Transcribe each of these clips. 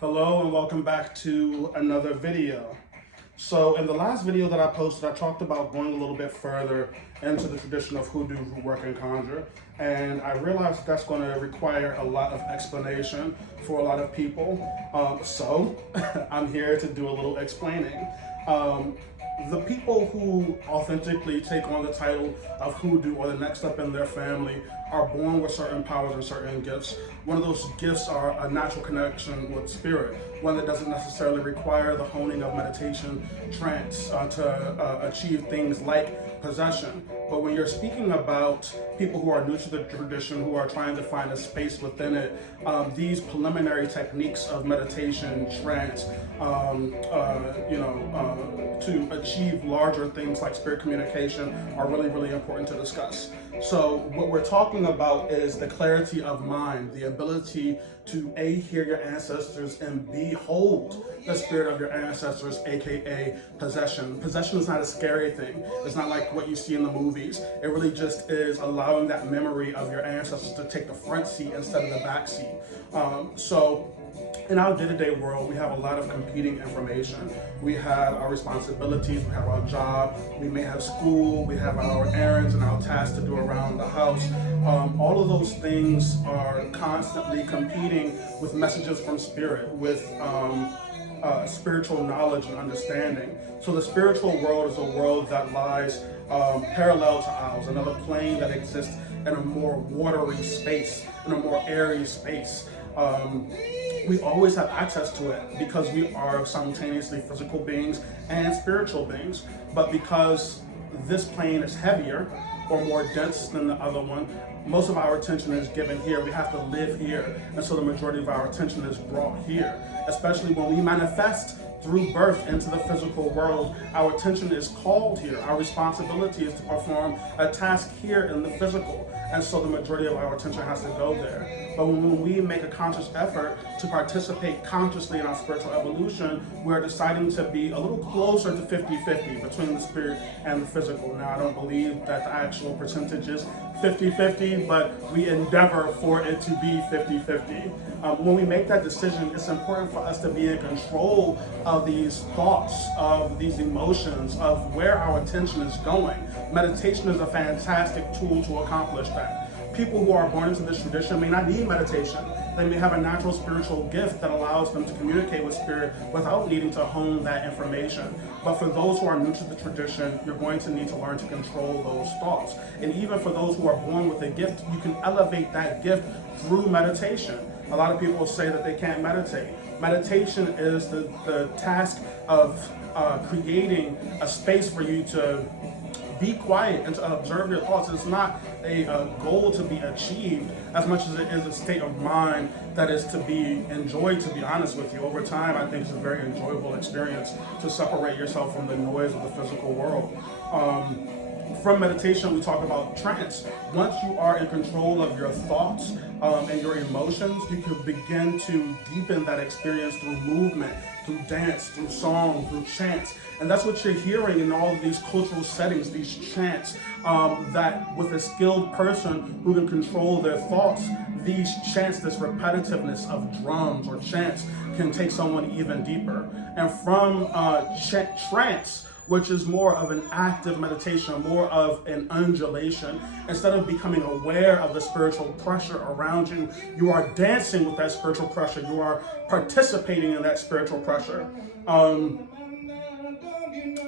Hello and welcome back to another video. So in the last video that I posted, I talked about going a little bit further into the tradition of hoodoo, root work, and conjure. And I realized that's going to require a lot of explanation for a lot of people. So I'm here to do a little explaining. The people who authentically take on the title of hoodoo or the next step in their family are born with certain powers and certain gifts. One of those gifts are a natural connection with spirit, one that doesn't necessarily require the honing of meditation, trance to achieve things like possession. But when you're speaking about people who are new to the tradition, who are trying to find a space within it, these preliminary techniques of meditation, trance, to achieve larger things like spirit communication are really, really important to discuss. So what we're talking about is the clarity of mind, the ability to A, hear your ancestors, and B, hold the spirit of your ancestors, aka possession. Possession is not a scary thing. It's not like what you see in the movies. It really just is allowing that memory of your ancestors to take the front seat instead of the back seat. So in our day-to-day world, we have a lot of competing information. We have our responsibilities, we have our job, we may have school, we have our errands and our tasks to do around the house. All of those things are constantly competing with messages from spirit, with spiritual knowledge and understanding. So the spiritual world is a world that lies parallel to ours, another plane that exists in a more watery space, in a more airy space. We always have access to it because we are simultaneously physical beings and spiritual beings. But because this plane is heavier or more dense than the other one, most of our attention is given here. We have to live here. And so the majority of our attention is brought here, especially when we manifest through birth into the physical world. Our attention is called here. Our responsibility is to perform a task here in the physical. And so the majority of our attention has to go there. But when we make a conscious effort to participate consciously in our spiritual evolution, we're deciding to be a little closer to 50-50 between the spirit and the physical. Now, I don't believe that the actual percentage is 50-50, but we endeavor for it to be 50-50. When we make that decision, it's important for us to be in control of these thoughts, of these emotions, of where our attention is going. Meditation is a fantastic tool to accomplish that. People who are born into this tradition may not need meditation. They may have a natural spiritual gift that allows them to communicate with spirit without needing to hone that information. But for those who are new to the tradition, you're going to need to learn to control those thoughts. And even for those who are born with a gift, you can elevate that gift through meditation. A lot of people say that they can't meditate. Meditation is the task of creating a space for you to be quiet and to observe your thoughts. It's not a goal to be achieved as much as it is a state of mind that is to be enjoyed, to be honest with you. Over time, I think it's a very enjoyable experience to separate yourself from the noise of the physical world. From meditation, we talk about trance. Once you are in control of your thoughts and your emotions, you can begin to deepen that experience through movement, through dance, through song, through chants. And that's what you're hearing in all of these cultural settings, these chants, that with a skilled person who can control their thoughts, these chants, this repetitiveness of drums or chants can take someone even deeper. And from trance, which is more of an active meditation, more of an undulation. Instead of becoming aware of the spiritual pressure around you, you are dancing with that spiritual pressure. You are participating in that spiritual pressure.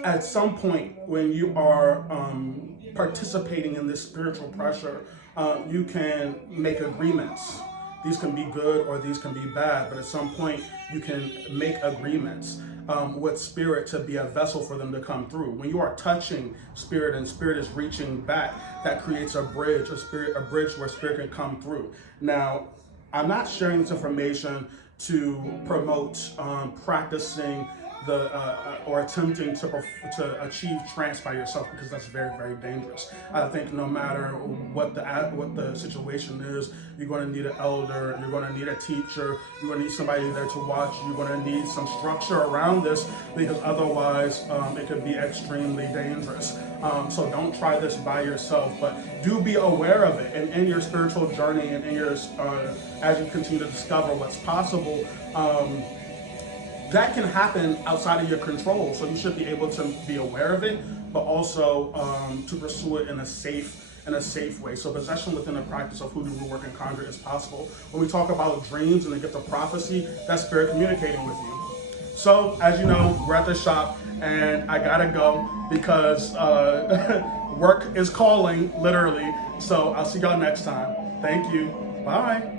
At some point when you are participating in this spiritual pressure, you can make agreements. These can be good or these can be bad, but at some point you can make agreements with spirit to be a vessel for them to come through. When you are touching spirit and spirit is reaching back, that creates a bridge, a bridge where spirit can come through. Now, I'm not sharing this information to promote practicing or attempting to achieve trance by yourself, because that's very, very dangerous. I think no matter what the situation is, you're going to need an elder, you're going to need a teacher, you're going to need somebody there to watch, you're going to need some structure around this, because otherwise it could be extremely dangerous. So don't try this by yourself, but do be aware of it. And in your spiritual journey and in your as you continue to discover what's possible, that can happen outside of your control. So you should be able to be aware of it, but also to pursue it in a safe way. So possession within the practice of hoodoo, root work, and conjure is possible. When we talk about dreams and the gift of prophecy, that's spirit communicating with you. So as you know, we're at the shop and I gotta go because work is calling, literally. So I'll see y'all next time. Thank you. Bye.